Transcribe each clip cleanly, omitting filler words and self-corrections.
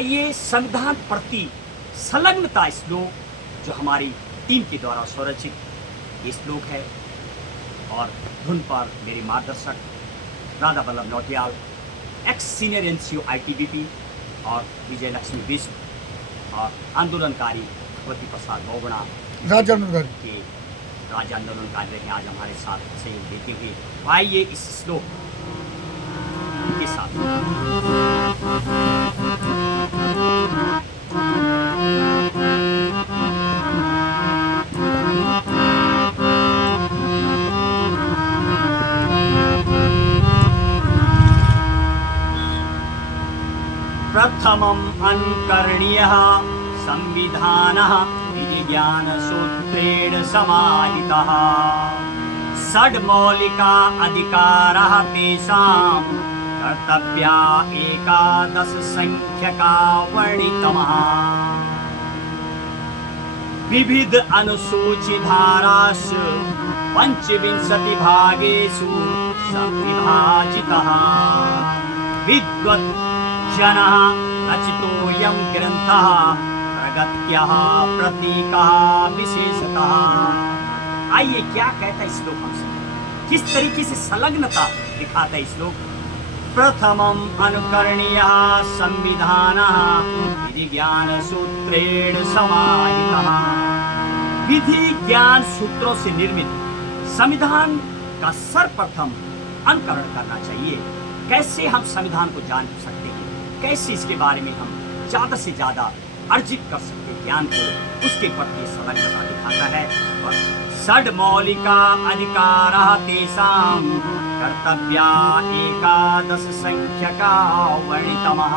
ये संविधान प्रति संलग्नता श्लोक जो हमारी टीम के द्वारा स्वरचित ये श्लोक है और धुन पर मेरे मार्गदर्शक Radha Vallabh Nautiyal, x senior NCO ITBP और विजय लक्ष्मी बिष्ट और आंदोलनकारी भगवती प्रसाद बहुगुणा राज्य आंदोलनकारी के राज्य आंदोलनकारी रहे आज हमारे साथ सहयोग देते हुए आइए इस श्लोक के साथ प्रथमम् अनुकरणीयः संविधानः विधिज्ञानसूत्रेण समाहितः षड्मौलिका अधिकाराः तेषां कर्तव्या एकादश संख्यका वर्णितमः विविध अनुसूचिधारासु पंचविंशति भागेषु संविभाजितः विद्वत् जनः रचितोऽयं ग्रन्थः प्रगत्यः प्रतीकः विशेषतः। आइए क्या कहता है श्लोक हमसे, किस तरीके से संलग्नता दिखाता है श्लोक। प्रथमम् अनुकरणीयः संविधानः विधि ज्ञान सूत्रेण समाहितः। विधि ज्ञान सूत्रों से निर्मित संविधान का सर्वप्रथम अनुकरण करना चाहिए। कैसे हम संविधान को जान सकते हैं, कैसे इसके बारे में हम ज़्यादा से ज़्यादा अर्जित कर सकते ज्ञान को, उसके प्रति संलग्नता दिखाता है। और षड्मौलिका अधिकाराः तेषां कर्तव्या एकादश संख्यका वर्णितमः।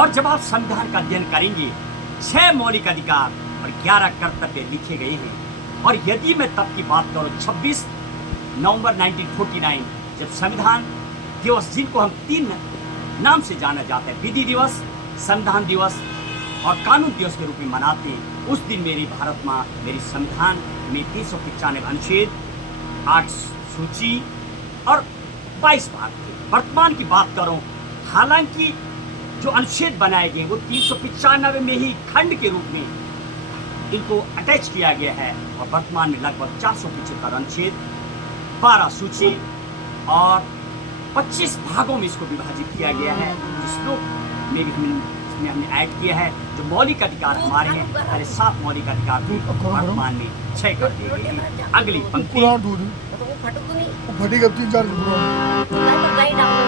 और जब आप संविधान का अध्ययन करेंगे 6 मौलिक अधिकार और 11 कर्तव्य लिखे गए हैं। और यदि मैं तब की बात करूँ 26 नवंबर 1949 जब संविधान दिवस, जिनको हम 3 नाम से जाना जाता है, विधि दिवस, संविधान दिवस और कानून दिवस के रूप में मनाते हैं, उस दिन मेरी भारत माँ मेरी संविधान में 395 अनुच्छेद, 8 सूची और 22 भाग थे। वर्तमान की बात करूं, हालांकि जो अनुच्छेद बनाए गए वो 395 में ही खंड के रूप में इनको अटैच किया गया है और वर्तमान में लगभग 475 अनुच्छेद, 12 सूची और 25 भागों में इसको विभाजित किया गया है। श्लोक में भी हमने ऐड किया है। जो मौलिक अधिकार हमारे हैं, पहले 7 मौलिक अधिकार थे, वर्तमान में 6 कर दिए गए हैं। अगली पंक्ति,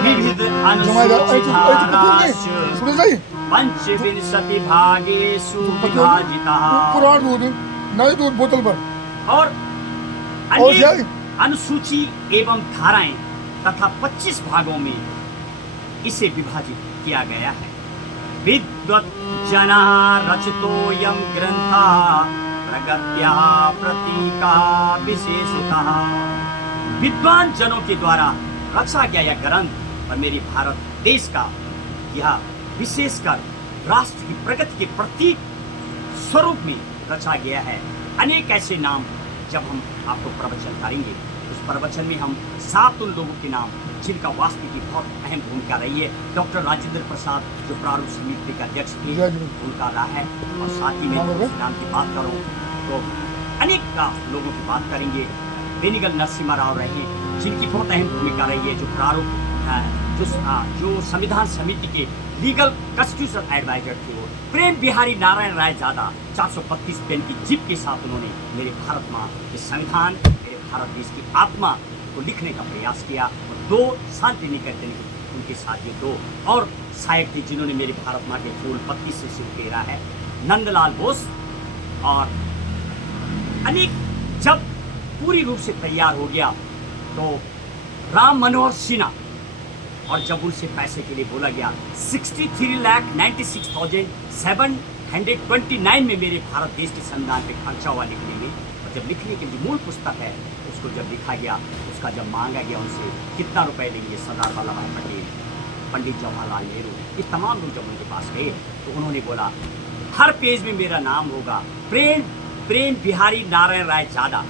विविध अनुसूचिधारासु पंचविंशति भागेषु विभाजितः। और अनेक अनुसूची एवं धाराएं तथा 25 भागों में इसे विभाजित किया गया है। विद्वत् जनः रचितोऽयं ग्रन्थः प्रगत्यः प्रतीकः विशेषतः। विद्वान जनों के द्वारा रचा गया यह ग्रंथ और मेरी भारत देश का यह विशेषकर राष्ट्र की प्रगति के प्रतीक स्वरूप में रचा गया है। अनेक ऐसे नाम जब हम आपको प्रवचन करेंगे, उस प्रवचन में हम 7 उन लोगों के नाम जिनका वास्तविक की बहुत अहम भूमिका रही है। डॉक्टर राजेंद्र प्रसाद जो प्रारूप समिति के अध्यक्ष थे, उनका रहा है। और साथ ही में नाम की बात करूं तो अनेक लोगों की बात करेंगे। बेनीगल नरसिम्हा राव रहे जिनकी बहुत अहम भूमिका रही है, जो प्रारूप जो संविधान समिति के लीगल कॉन्स्टिट्यूशनल एडवाइजर थे। वो प्रेम बिहारी नारायण राय ज़्यादा 432 पेन की जिप के साथ उन्होंने मेरे भारत माँ के संविधान, मेरे भारत देश की आत्मा को लिखने का प्रयास किया। और 2 शांति निकेतन उनके साथ ये 2 और सहायक थे जिन्होंने मेरी भारत माँ के फूल पत्ती से शुरू किया है, नंदलाल बोस। और अनेक जब पूरी रूप से तैयार हो गया तो राम मनोहर सिन्हा, और जब उनसे पैसे के लिए बोला गया 63,96,729 में मेरे भारत देश के संविधान पे खर्चा हुआ लिखने में। और जब लिखने के लिए मूल पुस्तक है उसको जब लिखा गया, उसका जब मांगा गया उनसे कितना रुपए लेंगे, सरदार वल्लभ भाई पटेल, पंडित जवाहरलाल नेहरू, ये तमाम लोग जब उनके पास गए तो उन्होंने बोला हर पेज में मेरा नाम होगा, प्रेम बिहारी नारायण राय ज़्यादा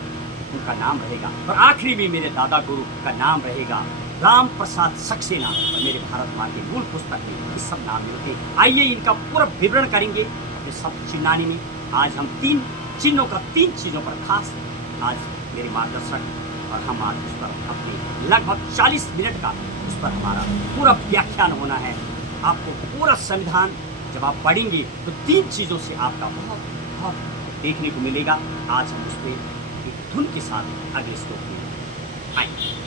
उनका नाम रहेगा, और आखिरी में मेरे दादा गुरु का नाम रहेगा। राम प्रसाद सक्सेना और मेरे भारत माँ के मूल पुस्तक में ये सब नाम मिलते हैं। आइए इनका पूरा विवरण करेंगे अपने शब्द चिन्हानी में। आज हम 3 चिन्हों का 3 चीज़ों पर खास आज मेरे मार्गदर्शक और हम आज उस पर अपने लगभग 40 मिनट का उस पर हमारा पूरा व्याख्यान होना है। आपको पूरा संविधान जब आप पढ़ेंगे तो 3 चीज़ों से आपका बहुत बहुत देखने को मिलेगा। आज हम उस पर एक धुन के साथ अगले श्लोक में आएंगे।